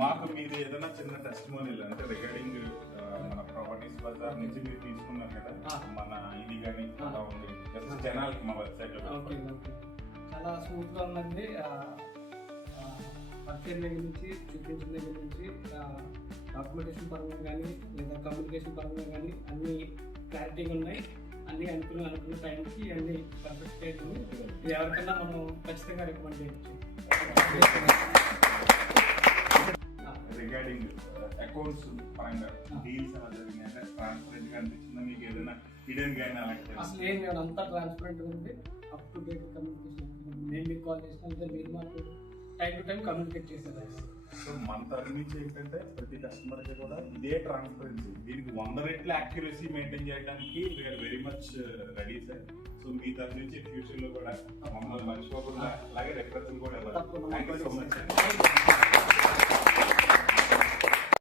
మాకు మీది ఏదైనా చిన్న టెస్టిమోనియల్ అంటే రిగార్డింగ్ మన ప్రాపర్టీస్ బజార్ నుంచి మీరు తీసుకున్నారు కదా, మన ఇది కానీ అలా ఉంది జనాలకి మా వెబ్సైట్ లో చాలా స్మూత్ గా ఉందండి. పర్చేజ్ దగ్గర నుంచి చూపించిన దగ్గర నుంచి డాక్యుమెంటేషన్ పరంగా కానీ లేదా కమ్యూనికేషన్ పరంగా కానీ అన్ని క్లారిటీగా ఉన్నాయి. అన్ని అనుకున్న టైంకి అన్ని పర్ఫెక్ట్ అవుతుంది. ఎవరికన్నా మనం ఖచ్చితంగా రికమెండ్ చేయొచ్చు. రిగార్డింగ్ అకౌంట్స్ పరంగా డీల్స్ ఎలా జరిగినాయి అంటే ట్రాన్స్పరెంట్ గా అనిపించిందా మీకు? ఏదైనా హిడెన్ గా అయినా అసలు ఏం లేదు, అంతా ట్రాన్స్పరెంట్ ఉంది. అప్ టు డేట్ కమ్యూనికేషన్ నేను మీకు కాల్ చేసిన మీరు మాకు టైం టు టైం కమ్యూనికేట్ చేశారు. సో మన తరఫు నుంచి ఏంటంటే ప్రతి కస్టమర్ కి కూడా ఇదే ట్రాన్స్పరెన్సీ, దీనికి 100 రెట్ల యాక్యురసీ మెయింటైన్ చేయడానికి we are very much ready sir. So మీ తరఫు నుంచి ఫ్యూచర్ లో కూడా మమ్మల్ని మర్చిపోకుండా అలాగే రెఫరెన్స్ కూడా ఇవ్వాలి. Thank you so much.